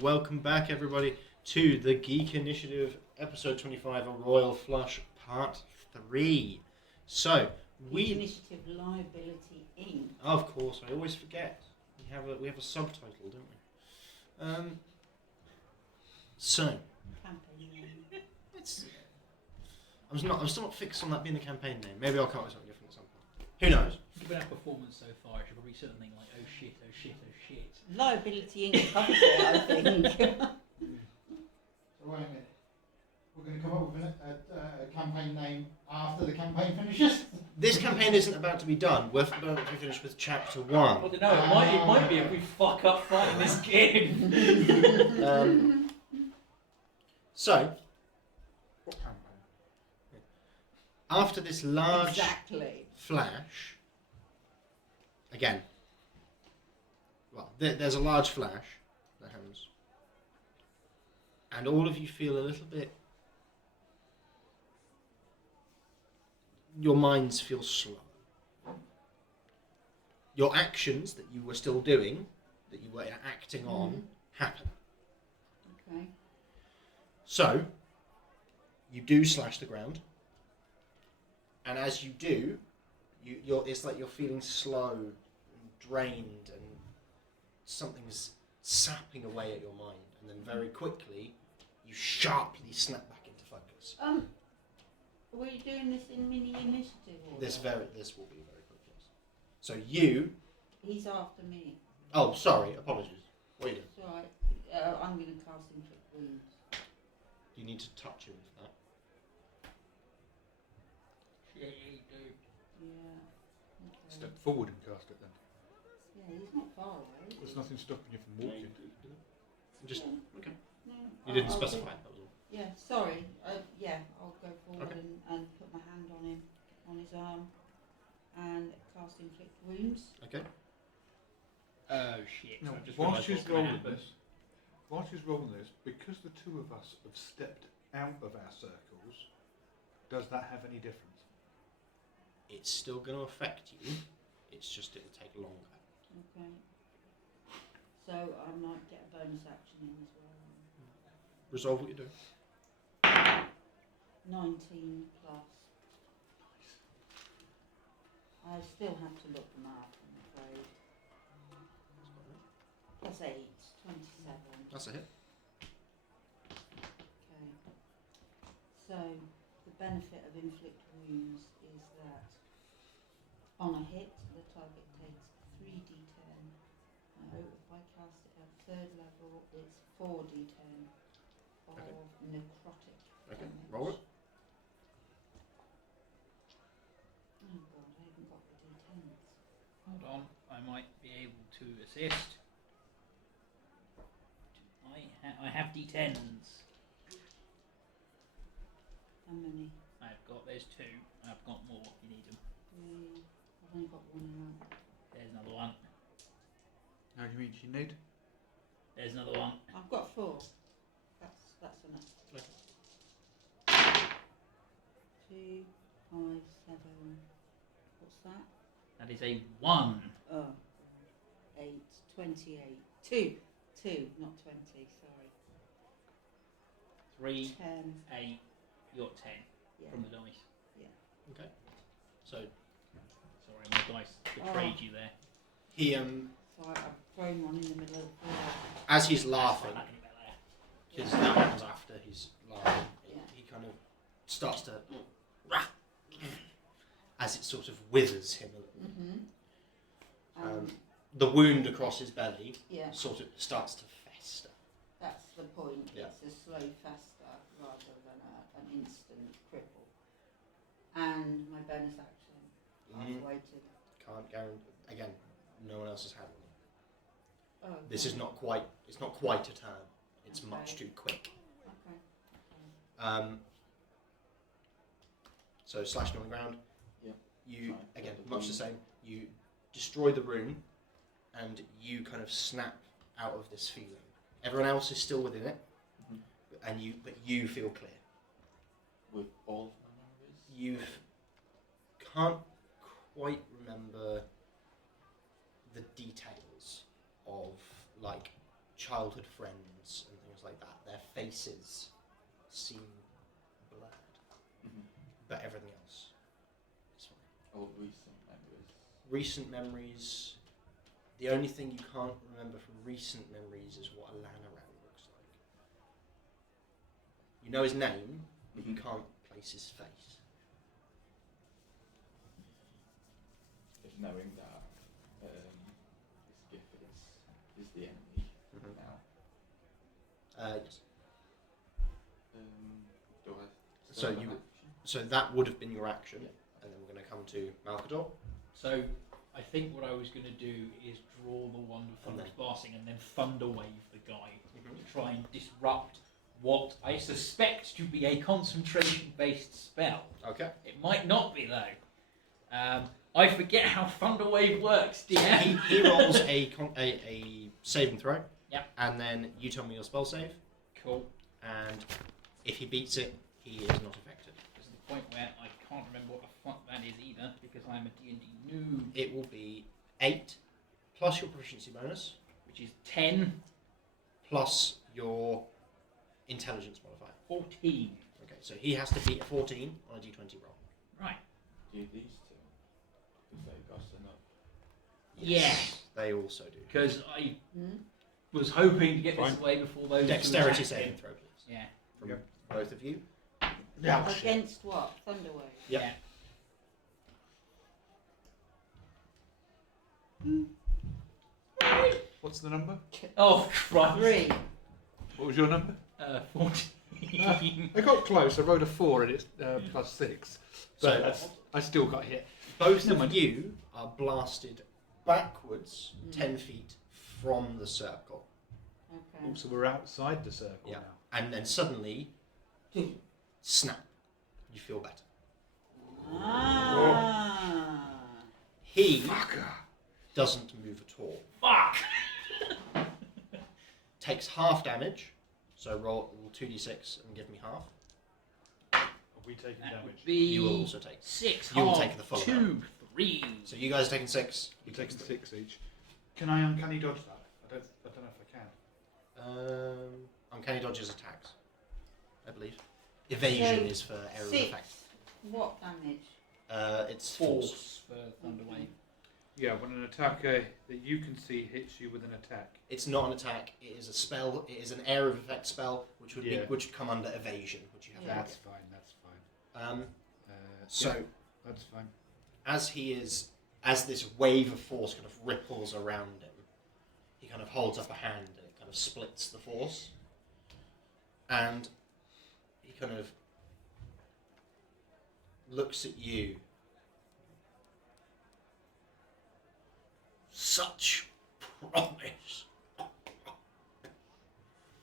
Welcome back, everybody, to the Geek Initiative, episode 25, A Royal Flush, part 3. So, Geek Initiative Liability Inc. Of course, I always forget. We have a subtitle, don't we? So, I'm still not fixed on that being the campaign name. Maybe I'll come up with something different at some point. Who knows? Given our performance so far, it should probably be something like, oh shit, oh shit, oh shit. Liability Inc. covers it, I think. So wait a minute. We're going to come up with a campaign name after the campaign finishes? This campaign isn't about to be done. We're about to be finished with chapter 1. I don't know, it might be if we fuck up fighting this game. So, What campaign? after this large Exactly. flash, again, well, there's a large flash that happens, and all of you feel a little bit, your minds feel slow. Your actions that you were still doing, that you were acting on, happen. Okay. So, you do slash the ground, and as you do, it's like you're feeling slow and drained, and something's sapping away at your mind, and then very quickly, you sharply snap back into focus. Were you doing this in mini initiative order? This will be very quick, yes. So you... He's after me. Oh, sorry, apologies. What are you doing? It's alright. I'm going to cast inflict wounds. You need to touch him for that. Yeah, you do. Yeah. Okay. Step forward and cast it then. Yeah, he's not far away. There's nothing stopping you from walking. Just... Yeah. Okay. No, You didn't I'll specify, do- that was all. Yeah, sorry. Yeah, I'll go forward Okay. and put my hand on him, on his arm, and cast inflict wounds. Okay. Oh shit. No, I just whilst realised she's what's gonna rolling happen. this, because the two of us have stepped out of our circles, does that have any difference? It's still going to affect you. It's just it'll take longer. Okay. So I might get a bonus action in as well. Resolve what you're doing. 19 plus. I still have to look them up, I'm afraid. Plus 8, 27. That's a hit. Okay. So the benefit of inflict wounds is that on a hit, the target takes 3d10. If I cast it at 3rd level, it's 4d10 of necrotic Okay, damage. roll it. Oh god, I haven't got the d10s. Hold on, I might be able to assist. I have D10s. How many? There's 2. I've got more if you need them. 3. I've only got 1 now. There's another one. How do you mean you need? There's another one. I've got 4. That's enough. Okay. 2, 5, 7. What's that? That is a 1. Oh, 8, 28. 2, not 20, sorry. 3, 10. 8, you're 10 Yeah. from the dice. Okay. So Sorry, my dice betrayed you there. he So I've thrown one in the middle of the floor. as he's laughing, Back in about there. because that happens after he's laughing, Yeah. he kind of starts to as it sort of withers him a little. Mm-hmm. The wound across his belly Yeah, sort of starts to fester. that's the point. Yeah. It's a slow fester rather than an instant cripple. And my bonus action, I've waited. Can't guarantee. Again, no one else has had one. Oh, This is okay. not quite. It's not quite a turn. It's Okay. much too quick. Okay. So slashing on the ground. Yeah. You Fine. again, much the same. You destroy the room, and you kind of snap out of this feeling. Everyone else is still within it, and you feel clear. With all of my memories? You can't quite remember the details of like childhood friends movements and things like that, their faces seem blurred, but everything else is fine. All recent memories. Recent memories. The only thing you can't remember from recent memories is what a Lanaran looks like. You know his name, but you can't place his face. If knowing that this gift is the enemy now. Yes. Do I? So still have you- an action? So that would have been your action, Yeah. and then we're going to come to Malkador. So I think what I was going to do is draw the wand of Thunderous Blasting and then thunder wave the guy to try and disrupt what I suspect to be a concentration-based spell. Okay. It might not be though. I forget how thunder wave works, DM. He rolls a saving throw. Yep. And then you tell me your spell save, Cool. and if he beats it, he is not affected. This is the point where I can't remember what the fuck that is either because I'm a D&D noob, It will be 8 plus your proficiency bonus which is 10, plus your intelligence modifier. 14. Okay, so he has to beat a 14 on a d20 roll. Right. Do these two? Because they cost enough. Yes. They also do. Because I Hmm? was hoping to get this Fine. away before those. two Dexterity attacked saving him. throw, please. Yeah. From Yep. both of you. Against what? Thunderwave. Yep. Yeah. What's the number? Oh, Christ. 3. What was your number? 14. I got close. I rolled a 4 and it's plus 6. So But I still got hit. both Never of mind. you are blasted backwards Mm. 10 feet from the circle. Okay. Also, we're outside the circle Yeah. now. And then suddenly, snap, you feel better. Ah. He doesn't move at all. Fuck! Takes half damage, so roll 2d6 and give me half. Are we taking That would damage? be You will also take. 6. You will half, take the full 2, 3. So you guys are taking 6. We're You taking take 6 each. Can I uncanny dodge that? I don't know if I can. Uncanny dodge is attacks, I believe. Evasion So, is for area of 6. effect. What damage? It's force. Force for Thunderwave. Yeah, when an attacker that you can see hits you with an attack. It's not an attack. It is a spell. It is an area of effect spell, which would Yeah. be which would come under evasion, which you have Yeah. to That's fine. That's fine. So yeah, that's fine. as this wave of force kind of ripples around him, he kind of holds up a hand and it kind of splits the force, and he kind of looks at you. Such promise.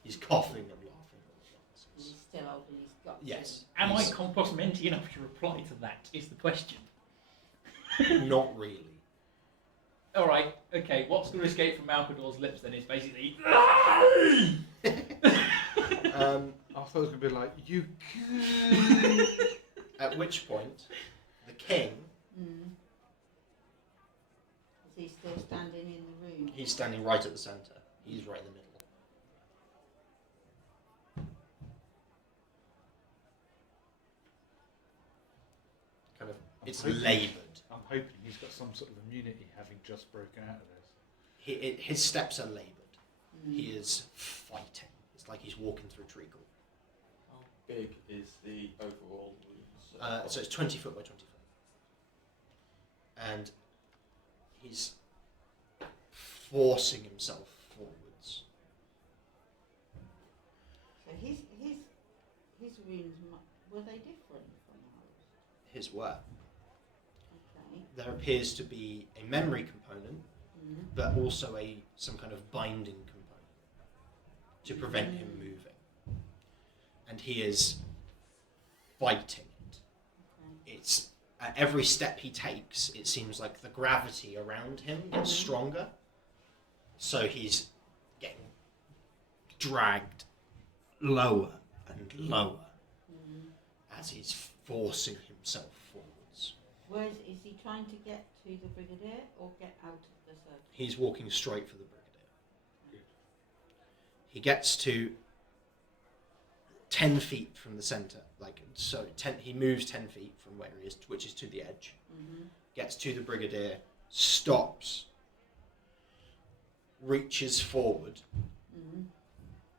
He's coughing and laughing. He's still holding his guts. Yes. Am I he's- composmenti enough to reply to that? Is the question. Not really. Alright, okay, what's going to escape from Malkador's lips then is basically. I thought it was going to be like, you can. At which point, the king, Mm. Is he still standing in the room? he's standing right at the centre. He's right in the middle. Kind of, it's hoping- laboured. I'm hoping he's got some sort of immunity having just broken out of this. His steps are laboured. Mm. He is fighting. It's like he's walking through treacle. How big is the overall room? So it's 20 foot by 20 foot. And he's forcing himself forwards. So his wounds, were they different from ours? His work. Okay. There appears to be a memory component, Mm. but also some kind of binding component to prevent him moving. And he is fighting it. Okay. It's at every step he takes, it seems like the gravity around him gets stronger. So he's getting dragged lower and lower Mm. as he's forcing himself forwards. Is he trying to get to the brigadier or get out of the circle? He's walking straight for the brigadier. Good. He gets to 10 feet from the center, he moves 10 feet from where he is, which is to the edge. Gets to the brigadier, stops, reaches forward,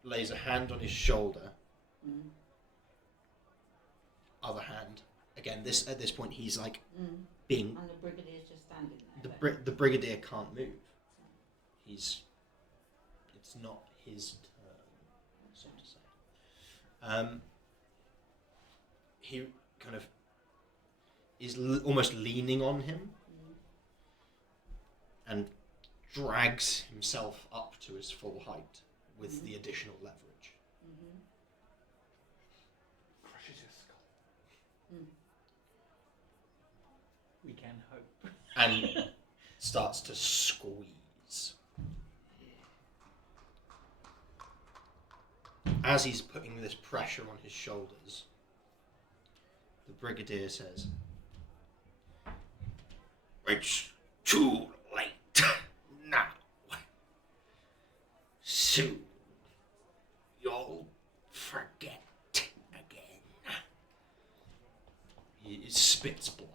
lays a hand on his shoulder, other hand. Again, at this point he's like being. And the brigadier's just standing there. The brigadier can't move. It's not his turn, so to say. He kind of is almost leaning on him and drags himself up to his full height with the additional leverage. Crushes his skull. We can hope. And starts to squeeze. As he's putting this pressure on his shoulders, the brigadier says, "It's too late now. Soon you'll forget again." He spits blood.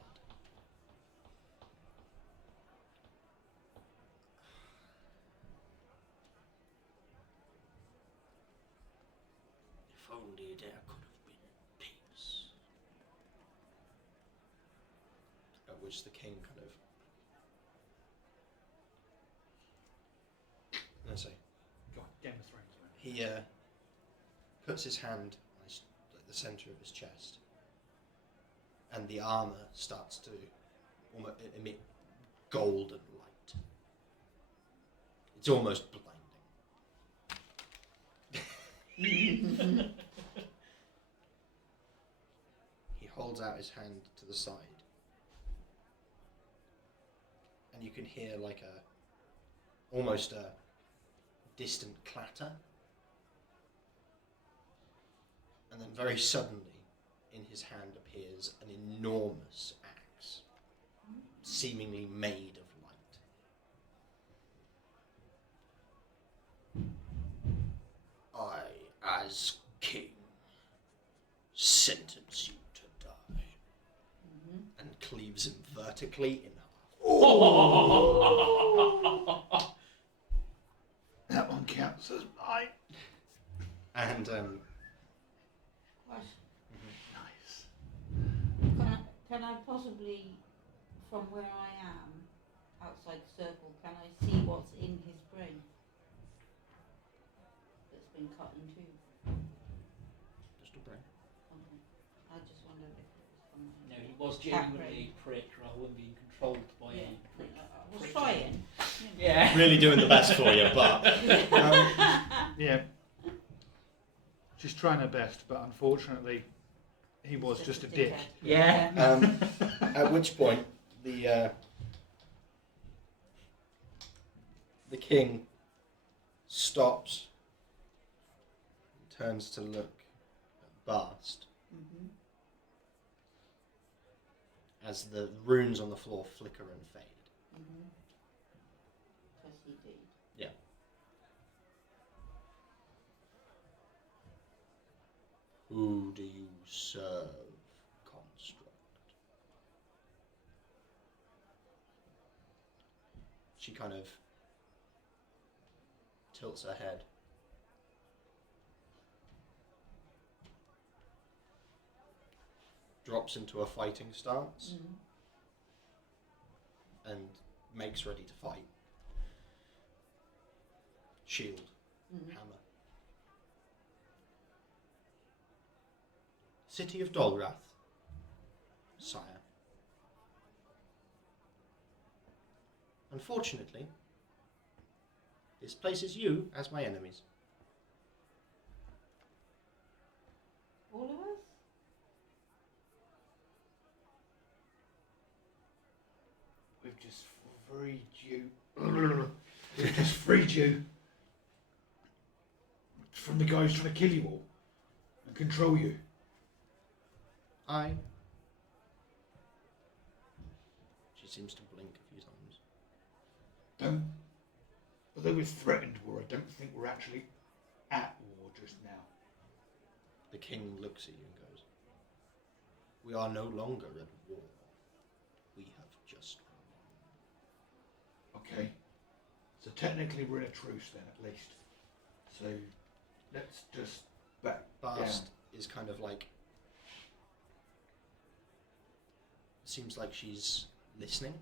If only there could have been peace. At which the king kind of, let's say, God, Game of Thrones. Man. he puts his hand on the center of his chest, and the armor starts to almost emit golden light. It's almost blinding. He holds out his hand to the side, and you can hear like almost a distant clatter, and then very suddenly in his hand appears an enormous axe, seemingly made of light. "I, as king, sentence you to die," and cleaves him vertically in half. That one counts as mine. And Question. Nice. Can I possibly, from where I am, outside the circle, can I see what's in his brain that's been cut in two? just a brain. Okay. I just wondered if it was from No, he was genuinely a prick rather than being controlled by Yeah, a prick. I was trying. Yeah. Really doing the best for you, but Yeah. She's trying her best, but unfortunately, he was just a dick. Yeah. at which point the king stops, and turns to look at Bast as the runes on the floor flicker and fade. Because he did. Yeah. Who do you serve, construct? She kind of tilts her head. Drops into a fighting stance and makes ready to fight. Shield, hammer. City of Dolrath, sire. Unfortunately, this places you as my enemies. All of us? We've just freed you. We've just freed you from the guys trying to kill you all and control you. I. She seems to blink a few times. Although we're threatened war, I don't think we're actually at war just now. The king looks at you and goes, "We are no longer at war. We have just won." Okay. So technically we're in a truce then, at least. So let's just back Bast down. is kind of like, seems like she's listening.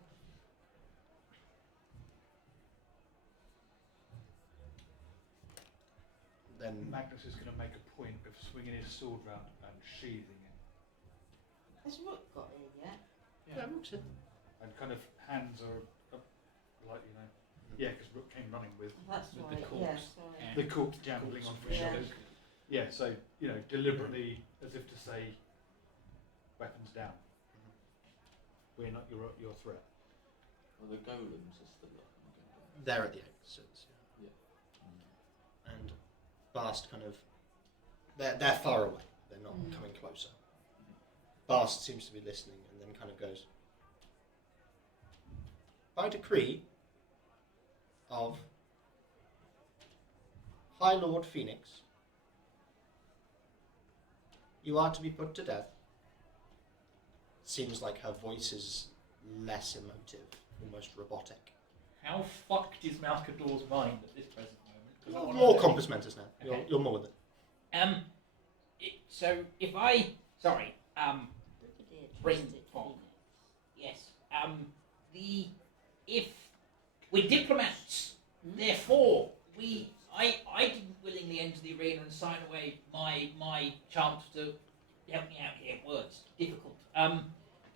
Then Magnus is going to make a point of swinging his sword round and sheathing it. Has Rook got here yet? Rook's in. And kind of hands are like, you know, yeah, because Rook came running with That's With the right. corpse. Yeah, sorry. Yeah. the corpse jambling on his Yeah. shoulders. Yeah, so, you know, deliberately, as if to say, weapons down. We're not your threat. Well, the golems are still up. They're at the exits. Yeah. And Bast kind of, they're far away. They're not Mm. coming closer. Bast seems to be listening and then kind of goes, "By decree of High Lord Phoenix, you are to be put to death." Seems like her voice is less emotive, almost robotic. How fucked is Malcador's mind at this present moment? 'Cause I wanna More know- compass mentis now. Okay. You're more with it. So if I, sorry, Brigadier Brain Trusted fog. Phoenix. yes, if we're diplomats, Hmm? therefore I didn't willingly enter the arena and sign away my chance to help me out here. Words difficult. I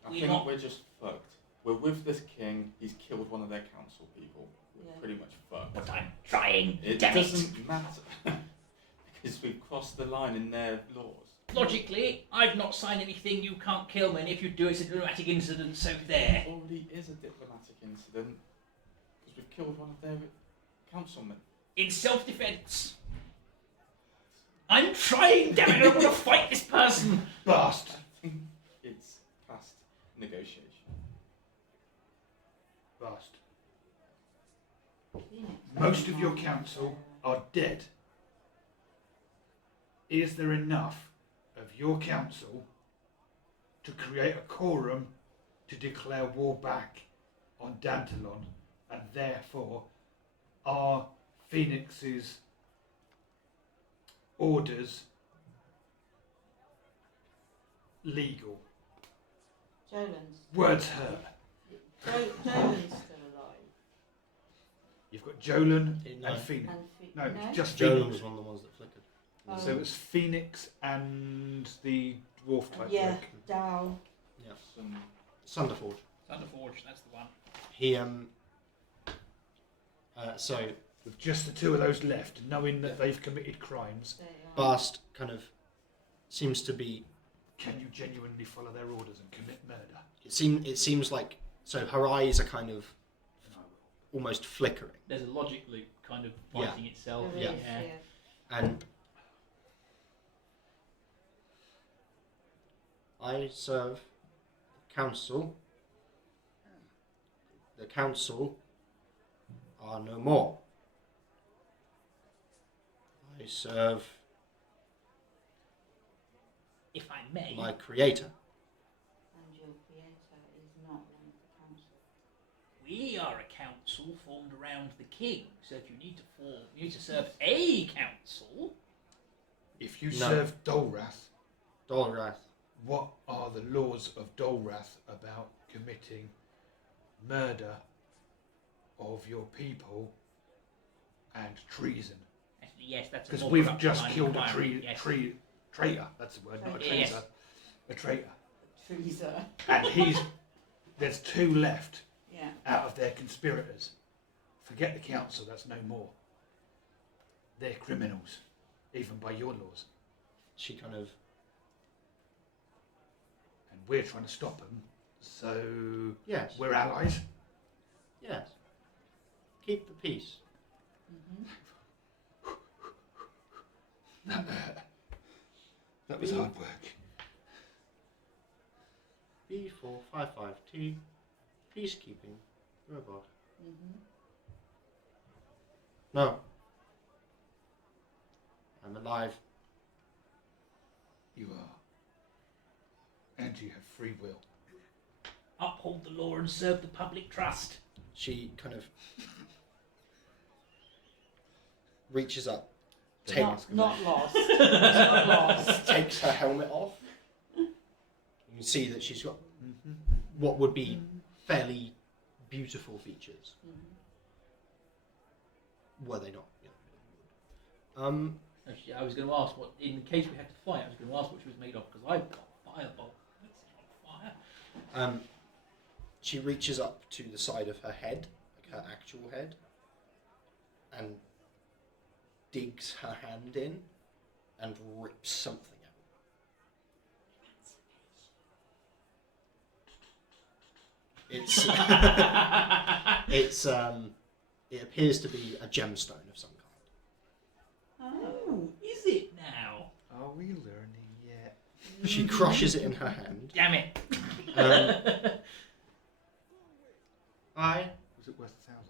We're think not- we're just fucked. We're with this king. He's killed one of their council people. We're Yeah. pretty much fucked. But I'm trying. It Damn doesn't matter because we've crossed the line in their laws. Logically, I've not signed anything. You can't kill me, and if you do, it's a diplomatic incident. So there. It already is a diplomatic incident because we've killed one of their councilmen. In self-defense. I'm trying. Damn it! I don't want to fight this person. Bast! I think it's past negotiation. Bast. Phoenix. Most of your council are dead. Is there enough of your council to create a quorum to declare war back on Dantalon, and therefore are Phoenix's orders legal? Jolan's. Words hurt. Jolan's still alive. You've got Jolan No. and Phoenix. And No, no? just Jolan Phoenix. was one of the ones that flickered. Oh. So it was Phoenix and the dwarf type Yeah, bloke. Dow. Some Thunderforge. Thunderforge, that's the one. He so With just the two of those left, knowing that they've committed crimes, They are. Bast kind of seems to be. can you genuinely follow their orders and commit murder? It seems like, so her eyes are kind of Then I will. almost flickering, There's a logic loop kind of Yeah. fighting itself. There yeah. is, Yeah. and I serve the council. The council are no more. I serve If I may. my creator. And your creator is not one of the council. We are a council formed around the king. So if you need to serve a council, If you No. serve Dolrath, Dolrath. what are the laws of Dolrath about committing murder of your people and treason? actually, yes, that's a Because more we've corrupt just line of killed a inquiry, yes. traitor. That's the word, not a Traitor. traitor. Yes. A traitor. Teresa. And there's two left Yeah. out of their conspirators. Forget the council, that's no more. They're criminals, even by your laws. She kind of And we're trying to stop them, so yes, we're allies. yes. Keep the peace. Mm-hmm. That was hard work. B455T. Peacekeeping robot. Mm-hmm. No. I'm alive. You are. And you have free will. Uphold the law and serve the public trust. She kind of reaches up, Not lost. Not lost. takes her helmet off. You can see that she's got what would be fairly beautiful features. Were they not? Actually, I was going to ask what, in case we had to fight, I was going to ask what she was made of because I've got a firebolt. Let's see on fire. She reaches up to the side of her head, like her actual head, and digs her hand in and rips something out. It appears to be a gemstone of some kind. Oh, is it now? Are we learning yet? She crushes it in her hand. Damn it. Was it worth 1,000?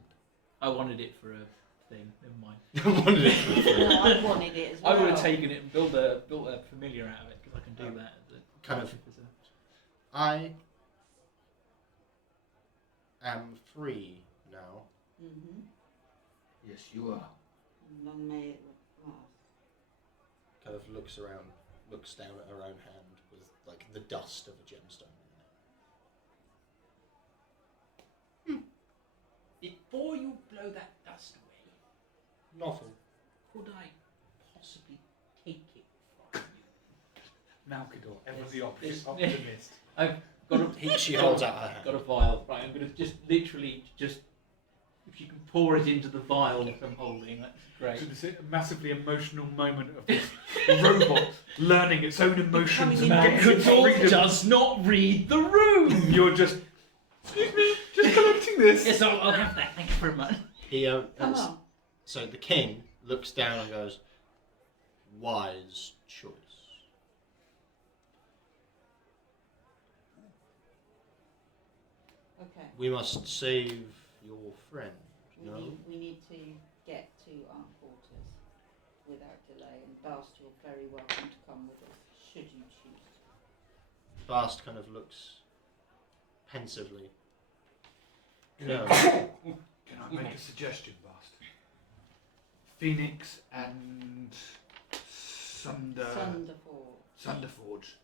I wanted it for a thing. Never mind. I wanted it for free. No, I wanted it as well. I would have taken it and built a familiar out of it because I can do that. Kind of. I am free now. Yes, you are. Long may it last. Kind of looks around, looks down at her own hand with like the dust of a gemstone. Before you blow that dust away, Novel. could I possibly take it from you? Malkador, ever Yes. the Yes. optimist. I've got a She holds out her hand. got a vial. Right, I'm going to just literally just if you can pour it into the vial that I'm holding, that's great. So this is a massively emotional moment of this robot learning its own emotions and getting its freedom. does not read the room. You're just, excuse me, just collecting this. Yes, I'll have that. Thank you very much. He Come on. So the king looks down and goes, "Wise choice." Okay. We must save your friend. No. We need to get to our quarters without delay, and Bast, you're very welcome to come with us, should you choose. Bast kind of looks pensively. No. Can I make a suggestion, Bast? Phoenix and Sunderforge.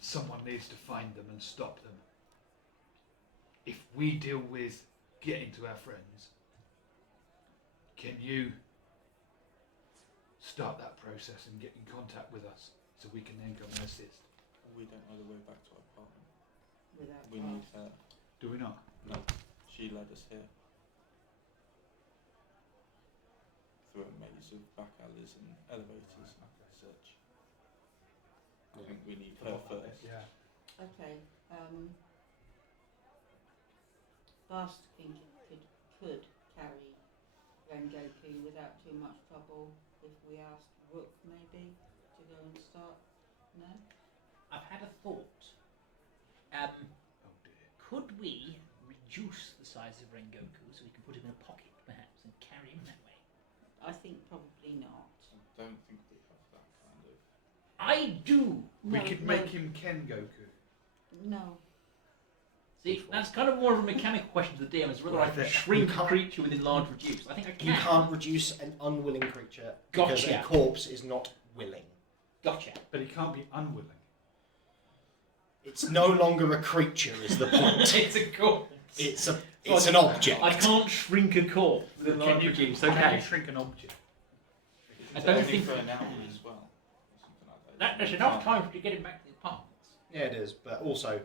Someone needs to find them and stop them. If we deal with getting to our friends, can you start that process and get in contact with us so we can then come and assist? We don't know the way back to our apartment. Without We need Bast. her. Do we not? No, she led us here. Through a maze of back alleys and elevators and such. I think we need her first. Yeah. Okay. Bast could carry Rengoku without too much trouble if we asked Rook maybe to go and start. No? I've had a thought. Oh dear. Could we reduce the size of Rengoku so we can put him in a pocket, perhaps, and carry him that way? I think probably not. I don't think we have that kind of. I do. We No, could no. make him Ken Goku. No. See, that's kind of more of a mechanical question to the DM, is whether I can Right, shrink you a can't- creature with enlarge reduce. I think I can. You can't reduce an unwilling creature because Gotcha. a corpse is not willing. Gotcha. But he can't be unwilling. It's no longer a creature, is the point. It's a corpse. It's an object. I can't shrink a corpse with enlarge reduce. Can you Okay. shrink an object? I don't Only think- for an hour as well. Or something like that. There's enough time to get him back to the apartments. Yeah, it is, but also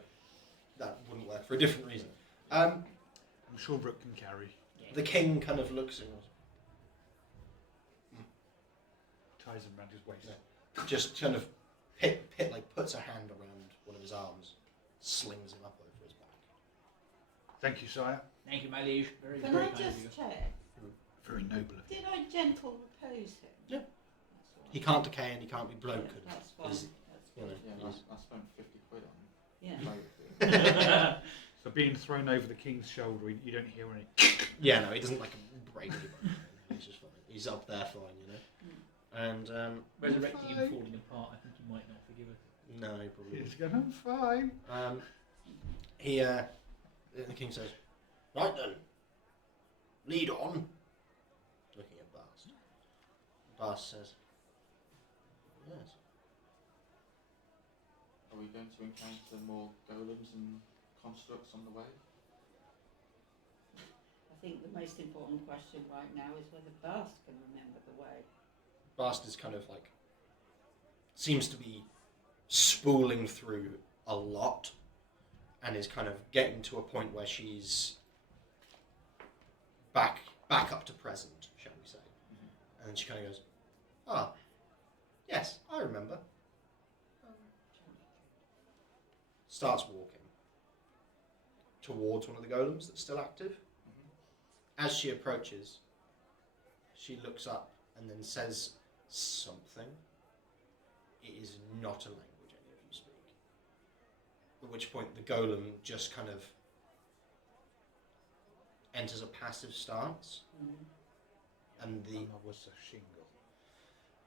that wouldn't work for a different reason. I'm sure Rook can carry. Yeah. The king kind of looks and Ties him around his waist. Yeah. just kind of puts a hand around one of his arms, slings him up over his back. Thank you, sire. Thank you, my liege. Very, Can very I kind of you. just check? Very noble of you. Did I gentle repose him? Yeah. That's all He right. can't decay and he can't be broken. Yeah, that's fine. Is- That's you know. good. Yeah, I spent 50 quid on Yeah. cleric. So being thrown over the king's shoulder, you don't hear any. Yeah, no, he doesn't break anybody. He's just fine. He's up there fine, you know. And Resurrecting him falling apart, I think he might not forgive us. no, he probably He's going, I'm fine. the king says, "Right then, lead on." Looking at Bast. Bast says, "Yes." Are we going to encounter more golems and constructs on the way? I think the most important question right now is whether Bast can remember the way. Bast is kind of like seems to be spooling through a lot, and is kind of getting to a point where she's back up to present, shall we say? Mm-hmm. And then she kind of goes, "Ah, yes, I remember." Starts walking towards one of the golems that's still active. Mm-hmm. As she approaches, she looks up and then says something. It is not a language any of you speak. At which point the golem just kind of enters a passive stance, and was a shingle.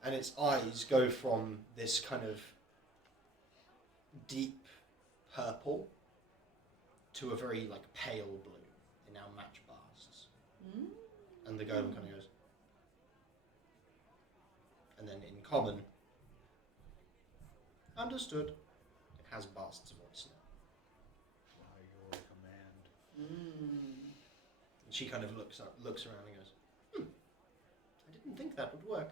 and its eyes go from this kind of deep purple to a very like pale blue. They now match Bast's. And the golem kind of goes, and then in common, understood. It has Bast's voice now. By your command. And she kind of looks around and goes, I didn't think that would work.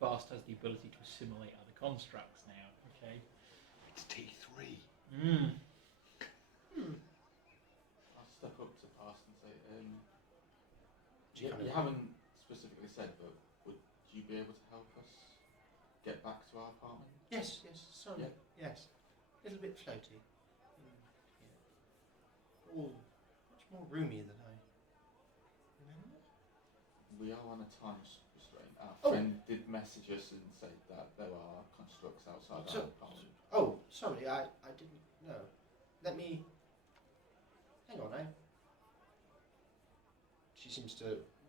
Bast has the ability to assimilate other constructs now. Okay. It's T3. I'll step up to Bast and say, She kind you of- haven't specifically said, but would you be able to help us get back to our apartment? Yes, sorry. Yeah. Yes. A little bit floaty. All much more roomy than I remember. We are on a time restraint. Our Oh. friend did message us and say that there are constructs outside our apartment. Oh, sorry, I didn't know. Let me... Hang on, She seems to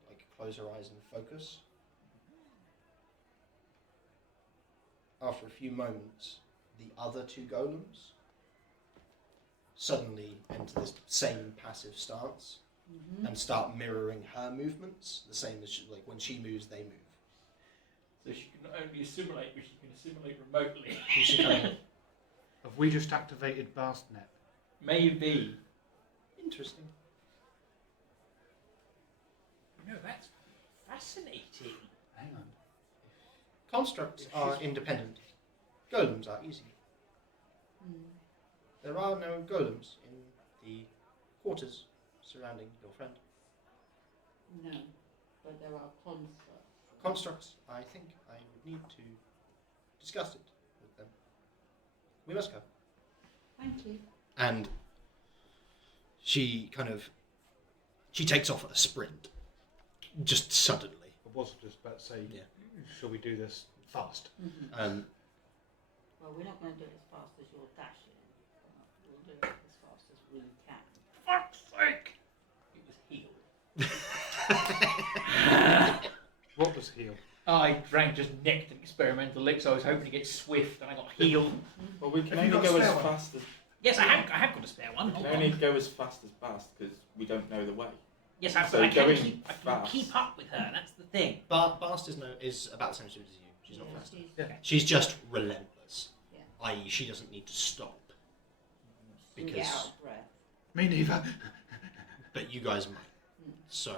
like close her eyes and focus. After a few moments, the other two golems suddenly enter this same passive stance and start mirroring her movements, the same as like when she moves, they move. So she can not only assimilate, but she can assimilate remotely. And she kind of, Have we just activated Bastnet? Maybe. interesting. No, that's fascinating. Hang on. Constructs are independent. Golems are easy. There are no golems in the quarters surrounding your friend. No, but there are constructs. Constructs, I think I would need to discuss it with them. We must go. Thank you. And she takes off at a sprint, just suddenly. I was just about to say, Yeah. Shall we do this fast? Well, we're not going to do it as fast as you're dashing. We'll do it as fast as we can. Fuck's sake! It was healed. What was heal? I drank just necked an experimental elixir. I was hoping to get swift, and I got healed. Well, we can Have you only got a go as spare one? fast as... Yes, I have got a spare one. We Hold can only on. go as fast as Bast because we don't know the way. Yes, So I can going keep fast. up with her. That's the thing. Bast is about the same speed as you. She's not Yeah, fast. she's- She's just relentless. Yeah. I.e., she doesn't need to stop. she'll get Because, out of breath. Me neither. but you guys might. So,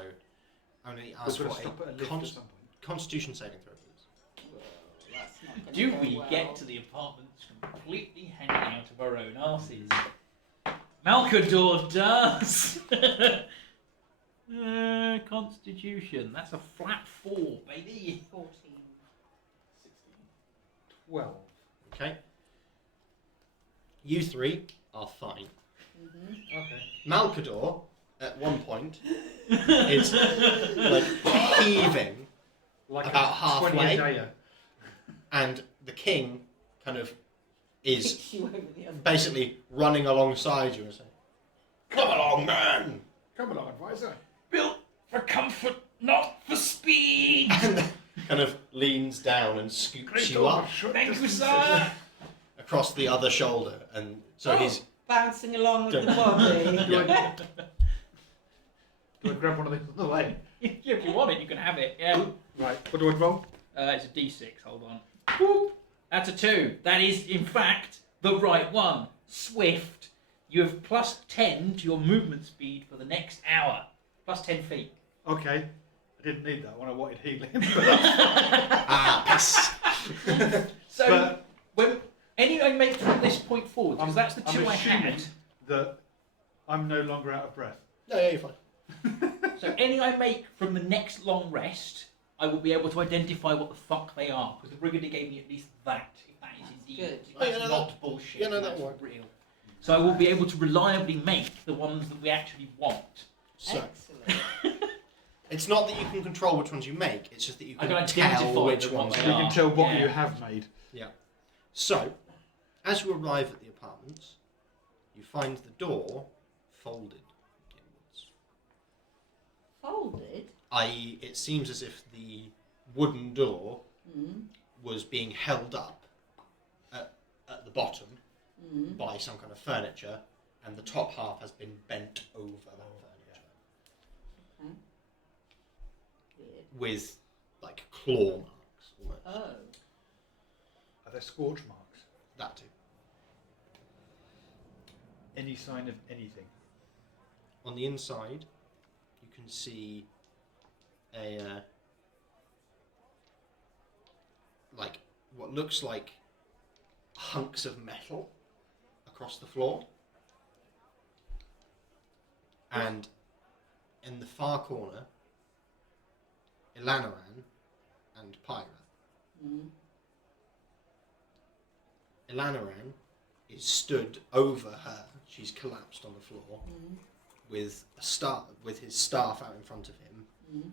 I'm going to We're ask going for to stop at a a lift at some point. Constitution saving throw, please. Well, that's not going to Do go we well. get to the apartments completely hanging out of our own arses? Malcador does! Constitution, that's a flat 4, baby. 14. 16. 12. Okay. You three are fine. Okay. Malcador, at one point, is like heaving Like about a 20 halfway, a day. and the king kind of is Kicks you over the other. basically running alongside you and saying, "Come along, man! Come along, advisor. Bill, For comfort, not for speed. And kind of leans down and scoops you up Thank you, sir. across the other shoulder, and so he's bouncing along with the Don't- body. Yeah. Do I grab one of these on the way? Yeah, if you want it, you can have it. Yeah. Right, what do I roll? It's a D6. Hold on. Whoop. That's a 2. That is, in fact, the right one. Swift. You have plus 10 to your movement speed for the next hour. Plus 10 feet. Okay. I didn't need that one, I wanted healing. piss. So, But- when any I make from this point forward, because that's the 2 I assuming had. that I'm no longer out of breath. No, yeah, you're fine. So any I make from the next long rest, I will be able to identify what the fuck they are, because the brigadier gave me at least that, if that is indeed, Good. if that's Oh, yeah, no, not bullshit, yeah, no, and that'll that's work. real. So I will be able to reliably make the ones that we actually want. So Excellent. it's not that you can control which ones you make; it's just that you I can can tell identify which them, ones. what You they are. can tell what Yeah. you have made. So, as you arrive at the apartments, you find the door folded inwards. Folded. I.e., it seems as if the wooden door Mm. was being held up at the bottom Mm. by some kind of furniture, and the top half has been bent over that furniture Okay. Weird. with like claw marks almost. Oh. Are there scorch marks? That too. Any sign of anything? On the inside, you can see a like what looks like hunks of metal across the floor, and in the far corner, Ilanaran and Pyra. Mm. Ilanaran is stood over her. She's collapsed on the floor Mm. with with his staff out in front of him. Mm.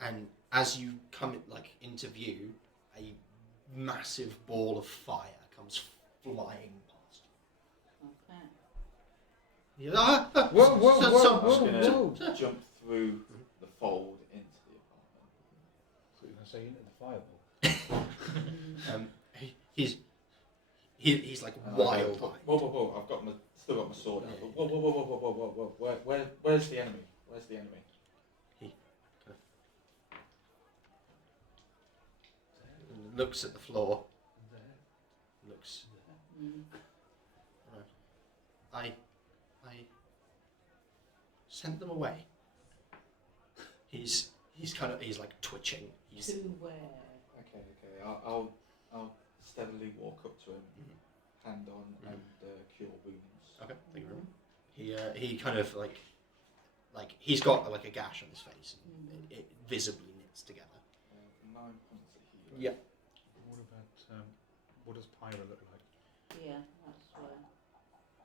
And as you come into view, a massive ball of fire comes flying past Okay. you. Whoa, whoa, So- whoa, so- I'm just whoa. going to jump through the fold into the apartment. So you're going to say into the fireball? He's like And I wild. go, Whoa! I've got still got my sword out. Yeah. But whoa! Where's the enemy? Where's the enemy? Looks at the floor. Looks. Mm. I sent them away. He's like twitching. He's To where? Okay. I'll steadily walk up to him, hand on, Mhm. and cure wounds. okay. Thank you very much. He kind of like he's got like a gash on his face, and it visibly knits together. 9 points of healing. Yeah. What about, what does Pyra look like? Yeah, that's where.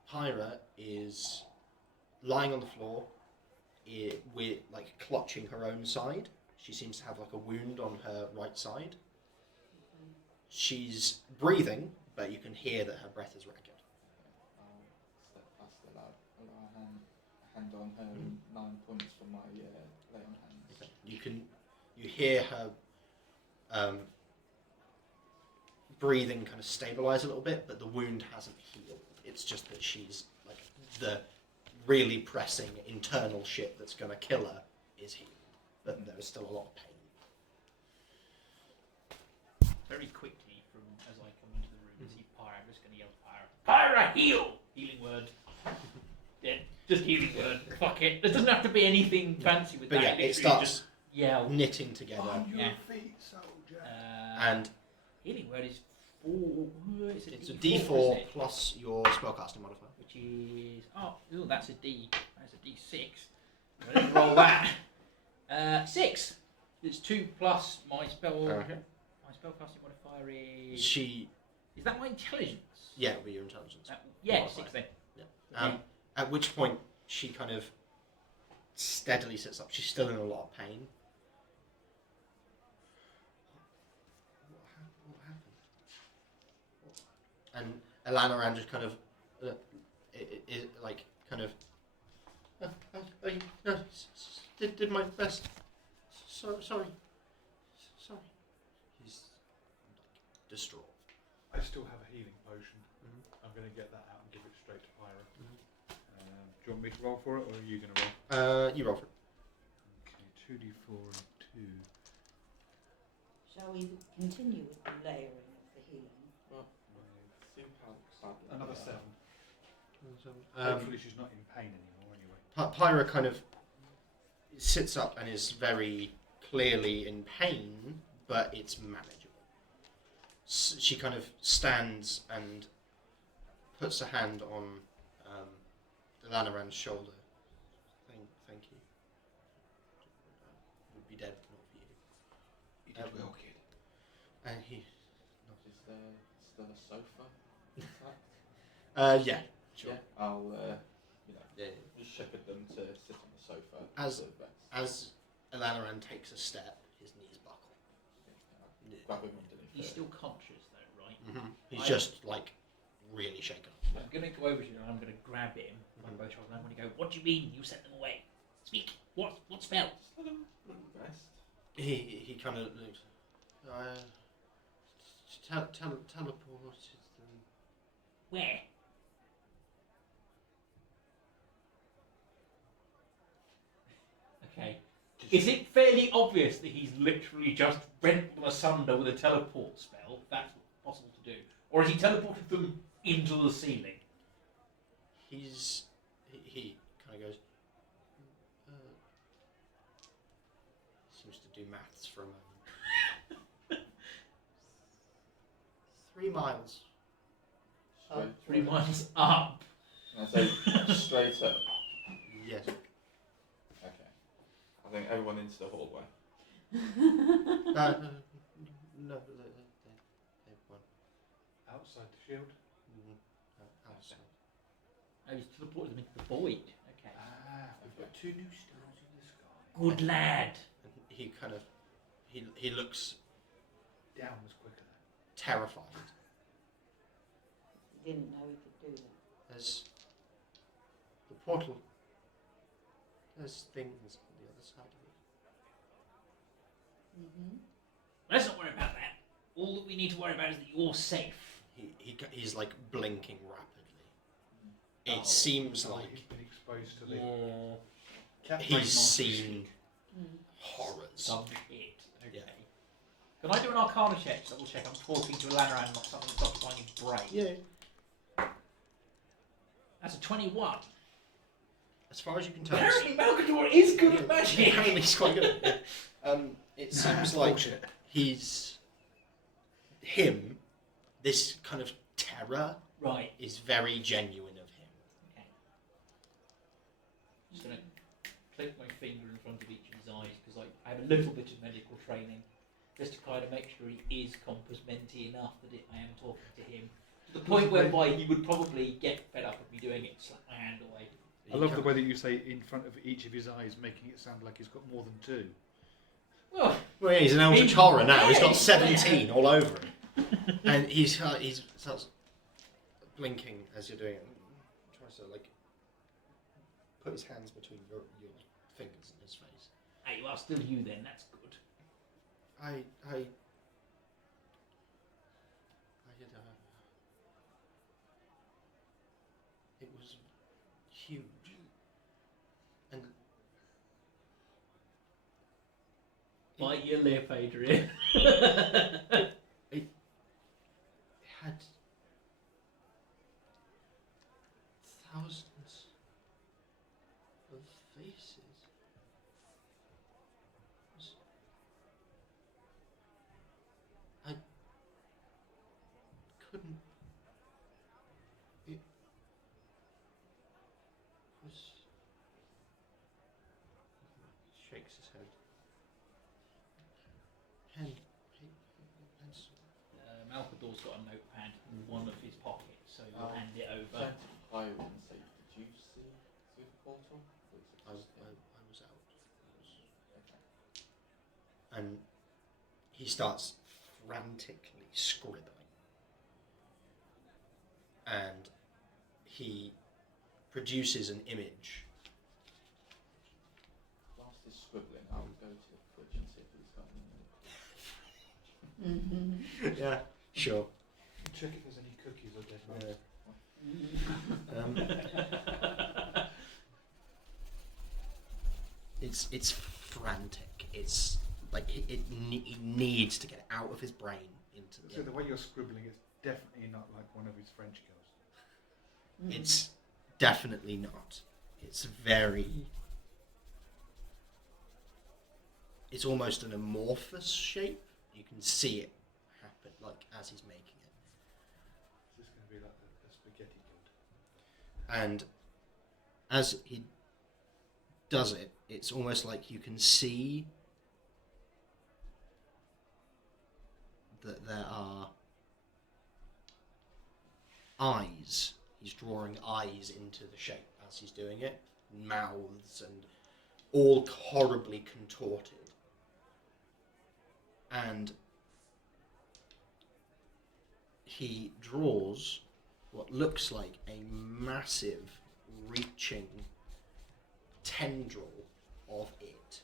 Pyra is lying on the floor, with like clutching her own side. She seems to have like a wound on her right side. Okay. She's breathing, but you can hear that her breath is ragged. I'll step past the lad, allow a hand on her, 9 points for my lay on hands. You hear her breathing kind of stabilize a little bit, but the wound hasn't healed. It's just that she's like the really pressing internal shit that's going to kill her is healed, but there is still a lot of pain. Very quickly, from as I come into the room and see Pyra, I'm just going to yell Pyra, heal! Healing word. Yeah, just healing word. Fuck it. There doesn't have to be anything fancy with But that. yeah, Literally it starts just yell. knitting together, On your Yeah. feet, soldier. and Healing word is 4. it's a isn't D4 it? plus your spellcasting modifier. Which is that's a D. That's a D6. I didn't roll that. 6. It's 2 plus my spell. Okay. My spellcasting modifier is. She, Is that my intelligence? yeah, with your intelligence. Yeah, Modifier. 6 then. Yeah. At which point she kind of steadily sits up. She's still in a lot of pain. What happened? And Ilanaran just kind of, did my best. Sorry. He's distraught. I still have a healing potion. Mhm. I'm going to get that out and give it straight to Pyra. Do you want me to roll for it, or are you going to roll? You roll for it. Okay, 2d4 and 2. Shall we continue with the layering of the healing? See how sadly Another they 7. Um, Hopefully she's not in pain anymore anyway. Pyra kind of sits up and is very clearly in pain, but it's manageable. She kind of stands and puts a hand on Lanaran's shoulder. Thank you. Would be dead not for you. You did well, kid. And he. Is there still a sofa intact? Yeah, sure. Yeah, I'll Yeah. just shepherd them to sit on the sofa. As- for the best. As Lanaran takes a step, his knees buckle. Grab him underneath. He's it. still conscious though, right? He's just like really shaken. I'm going to go over to him and I'm going to grab him by both shoulders and I'm going to go, what do you mean you sent them away? Speak. What spell? Just let him rest. He kind of looks. Teleported them. Where? Okay. Is it fairly obvious that he's literally just rent them asunder with a teleport spell? That's possible to do. Or has he teleported them into the ceiling? He kind of goes. Seems to do maths for a moment. 3 miles. Straight 3 miles up. And I say straight up. Yes. Okay. I think everyone into the hallway. No, they won. Outside the shield. Outside. Oh, he's teleported them into the void. Okay. We've got 2 new stars in the sky. Good lad. And he kind of he looks Down was quicker then. terrified. He didn't know he could do that. There's the portal. There's things on the other side of it. Mm-hmm. Let's not worry about that. All that we need to worry about is that you're safe. He's like blinking rapidly. Oh. It seems Oh, like he's been exposed to the. he's seen horrors. Some shit. Okay. Yeah. Can I do an Arcana check to double check I'm talking to a Lanaran, not something that's occupying his brain? Yeah. That's a 21. As far as you can tell. Apparently Malkador is good at magic. Apparently he's quite good at it. It seems like bullshit. he's this kind of terror Right. is very genuine of him. Okay. Just going to click my finger in front of each of his eyes because I have a little bit of medical training just to kind of make sure he is compass menti enough that I am talking to him. To the point whereby he would probably get fed up with me doing it, slap my hand away. I love the way that you say in front of each of his eyes, making it sound like he's got more than 2. Well, Well, yeah, he's an Eldritch Horror now. He's got Yeah. 17 all over him, and he starts blinking as you're doing it. Tries to like put his hands between your fingers in his face. hey, you are still you then, that's good. I had it was huge, and Bite your lip, Adrian. it had thousands of faces. I couldn't. It was. Shakes his head. Pen, pencil. Malkador's got a notepad in one of his pockets, so you'll Oh. hand it over. Turn to Pyro and say, did you see through the portal? I was out. Okay. And he starts frantically scribbling. And he produces an image. Last his scribbling, I'll go to the fridge and see if he's got any milk. Yeah, sure. Check if there's any cookies or dead It's frantic. It's like he needs to get out of his brain into So the way you're scribbling is definitely not like one of his French girls. It's definitely not. It's very. It's almost an amorphous shape. You can see it happen, like as he's making it. This is going to be like a spaghetti god. And as he does it, it's almost like you can see that there are eyes. He's drawing eyes into the shape as he's doing it, mouths and all horribly contorted. And he draws what looks like a massive, reaching tendril of it.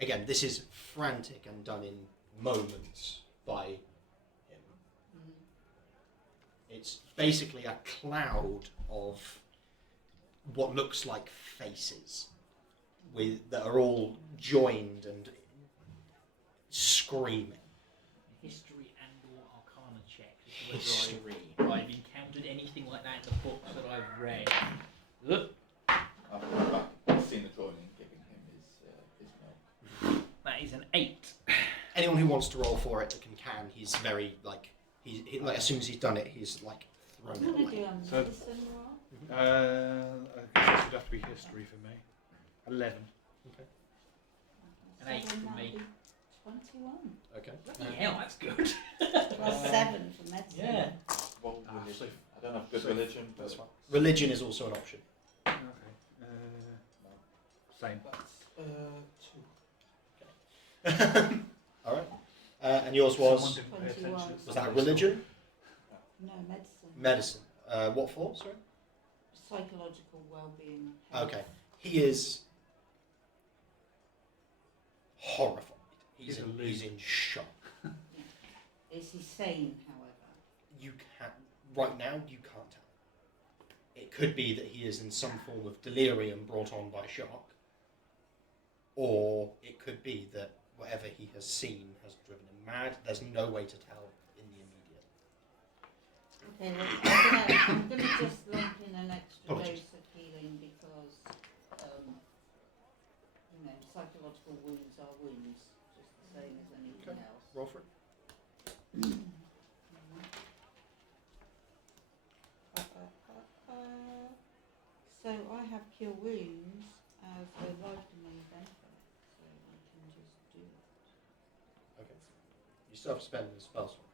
Again, this is frantic and done in moments by him. It's basically a cloud of what looks like faces that are all joined and screaming. History and/or Arcana check. History. I've encountered anything like that in the books that I've read. I've seen the drawing and giving him his milk. That is an 8. Anyone who wants to roll for it can. He's very like like as soon as he's done it, he's like thrown I'm it going to do away. a So- medicine roll. I guess this would have to be history for me. 11. An 8 Seven, from that'd me. be 21. Okay. Bloody hell, that's good. Plus 7 for medicine. Yeah. Well, Ah, religion. so- I don't have good so- religion, but That's fine. Religion is also an option. Okay. Same. that's 2. All right. And yours was Someone didn't pay 21. attention. was that religion? No, medicine. Medicine. What for? Sorry. Psychological well-being. Okay. He is horrified. He's a He's in shock. Is he sane, however? You can't right now. You can't tell. It could be that he is in some form of delirium brought on by shock, or it could be that whatever he has seen has driven him mad. There's no way to tell in the immediate. Okay, look, I'm going to just lump in an extra Apologies. dose of healing because, psychological wounds are wounds, just the same as anything Okay. else. Roll for it. So I have cure wounds as a life domain benefit, so I can just do it. Okay. You still have to spend the spell slot.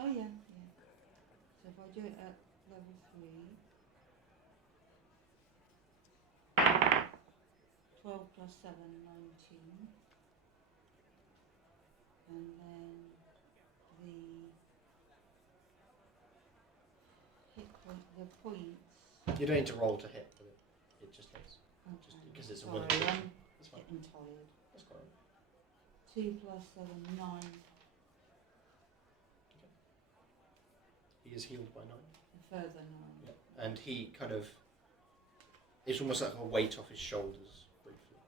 Oh yeah. So if I do it at level 3, 12 plus 7, 19, and then the hit point, the points. You don't need to roll to hit, but it just hits. Just Okay. because it's a Sorry, willing creature. I'm That's fine. getting tired. That's fine. 2 plus 7, 9, He is healed by 9. a further 9. Yeah. And he kind of, it's almost like a weight off his shoulders briefly.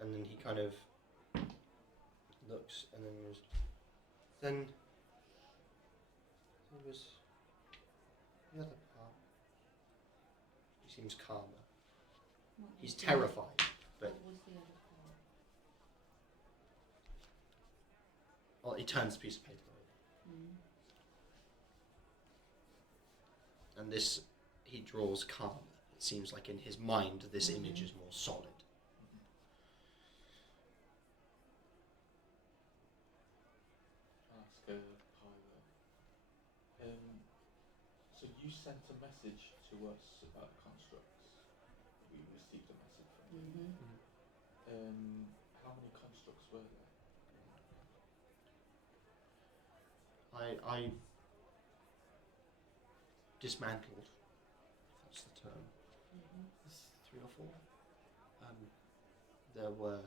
And then he kind of looks and then goes, then there was the other part. He seems calmer. What was He's the- terrified, but What was the other part? well, he turns the piece of paper over. Mm. And this, he draws calmer. It seems like in his mind this image is more solid. Ask Pyro. So you sent a message to us about constructs. We received a message from you. How many constructs were there? I dismantled, if that's the term. 3 or 4. there were,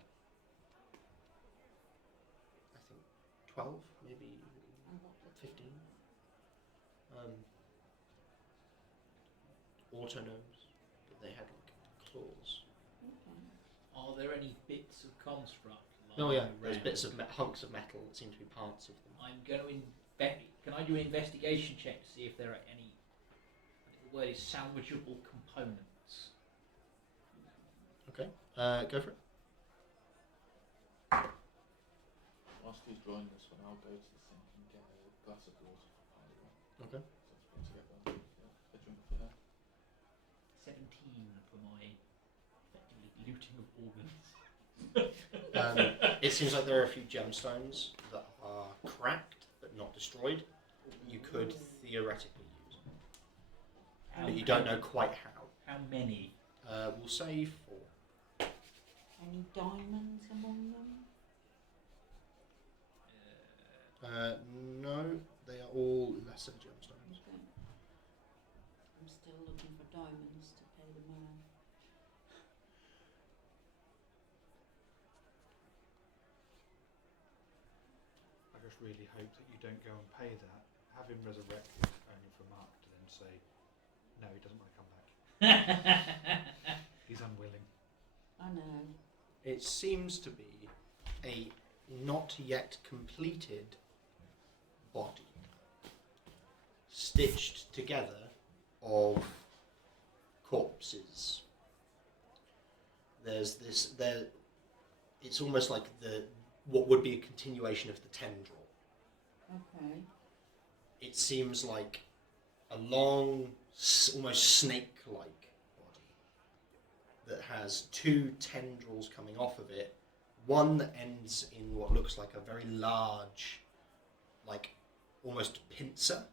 I think, 12, maybe And what did 15. Autonomes, but they had like claws. Okay. Are there any bits of construct? Oh lying yeah, there's around? bits of hunks of metal that seem to be parts of them. I'm going to Can I do an investigation check to see if there are any? I think the word is salvageable components. Okay, go for it. Whilst he's drawing this one, I'll go to the sink and get a glass of water for Pilot. Okay. So I suppose to get a drink for her. 17 for my effectively looting of organs. It seems like there are a few gemstones that are cracked but not destroyed. You could theoretically use, but you don't know quite how. How many? We'll say 4. Any diamonds among them? No, they are all lesser gemstones. Okay. I'm still looking for diamonds to pay the man. I just really hope that you don't go and pay that, have him resurrected, only for Mark to then say, no, he doesn't want to come back. He's unwilling. I know. It seems to be a not yet completed body, stitched together of corpses. There's this there. It's almost like what would be a continuation of the tendril. Okay. It seems like a long, almost snake-like body that has 2 tendrils coming off of it. One that ends in what looks like a very large, like almost pincer,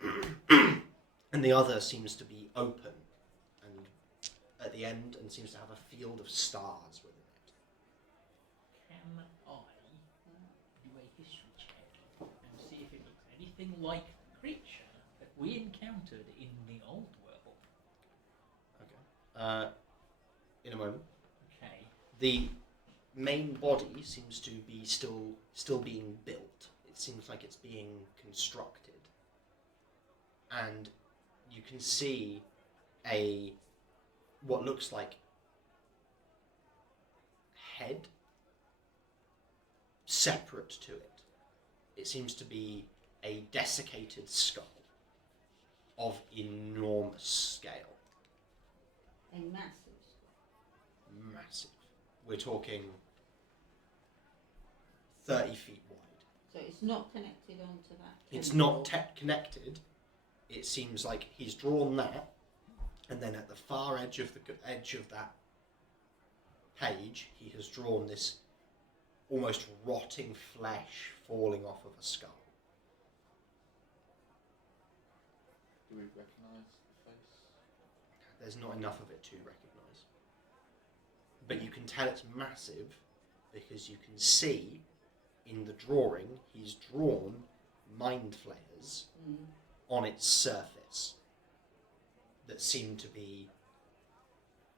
and the other seems to be open and at the end and seems to have a field of stars within it. Can I do a history check and see if it looks anything like the creature that we encountered in the old world? Okay. In a moment. Okay. The main body seems to be still being built. It seems like it's being constructed, and you can see what looks like head separate to it. It seems to be a desiccated skull of enormous scale. A massive skull. Massive. We're talking 30 feet wide. So it's not connected onto that. It's tendril. not connected. It seems like he's drawn that, and then at the far edge of that page, he has drawn this almost rotting flesh falling off of a skull. Do we recognise the face? There's not enough of it to recognise, but you can tell it's massive because you can see in the drawing he's drawn mind flayers on its surface that seem to be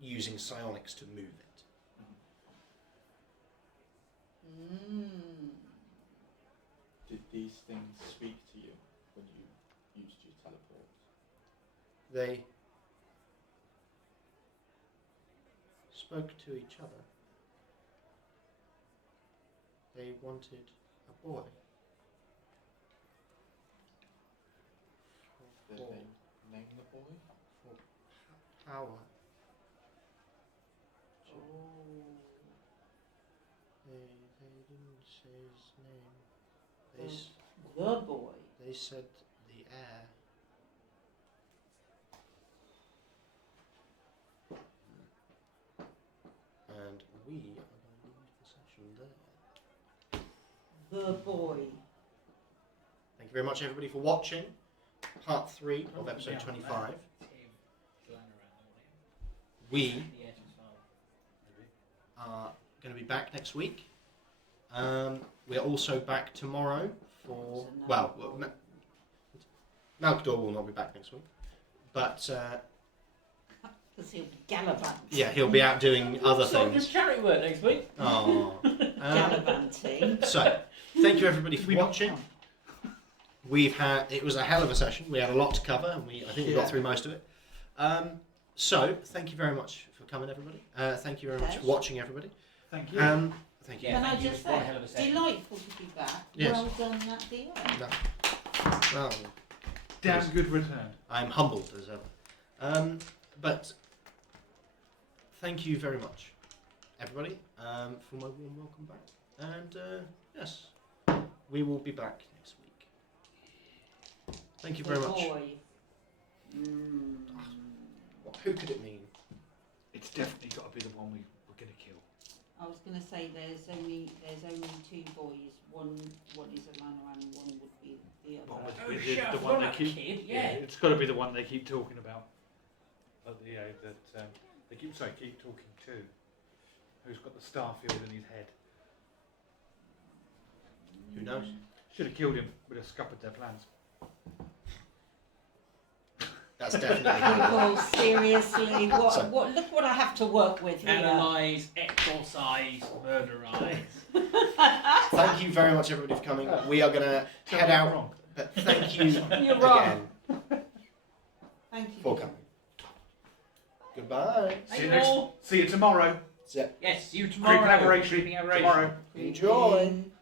using psionics to move it. Did these things speak to you when you used your teleport? They spoke to each other. They wanted a boy. Did For- they name the boy? for power. They didn't say his name. The boy. They said the heir. And we are going to leave the session there. The boy. Thank you very much, everybody, for watching part 3 of episode 25. We are going to be back next week. We're also back tomorrow for... Well, Malkador will not be back next week. But Because he'll be gallivanting. Yeah, he'll be out doing other So things. just charity work next week. Oh. Gallivanting. So, thank you everybody for We not watching. come. It was a hell of a session. We had a lot to cover, and I think we got through most of it. So, thank you very much for coming, everybody. Thank you very much for watching, everybody. Thank you. Thank you. Yeah, Can I thank you. just It was one say, hell of a session. delightful to be back. Yes. Well done, that deal. No. Well, Damn good return. I'm humbled as ever. But thank you very much, everybody, for my warm welcome back. And yes, we will be back next week. Thank you very much. Boy. Who could it mean? It's definitely got to be the one we're going to kill. I was going to say there's only two boys. One is a man and one would be the One other. with Oh, the shit, I one forgot they about keep. the kid, yeah. It's got to be the one they keep talking about. They keep talking to. Who's got the starfield in his head? Who knows? Should have killed him. Would have scuppered their plans. That's definitely who. People, seriously, what? Look what I have to work with here. Analyse, exorcise, murderise. Thank you very much, everybody, for coming. We are going to head out. Wrong. But thank you You're wrong. again Thank you. for coming. Goodbye. See you tomorrow. Yeah. Yes, see you tomorrow. Creeping aberration. Creeping aberration. Tomorrow. Enjoy. Creeping.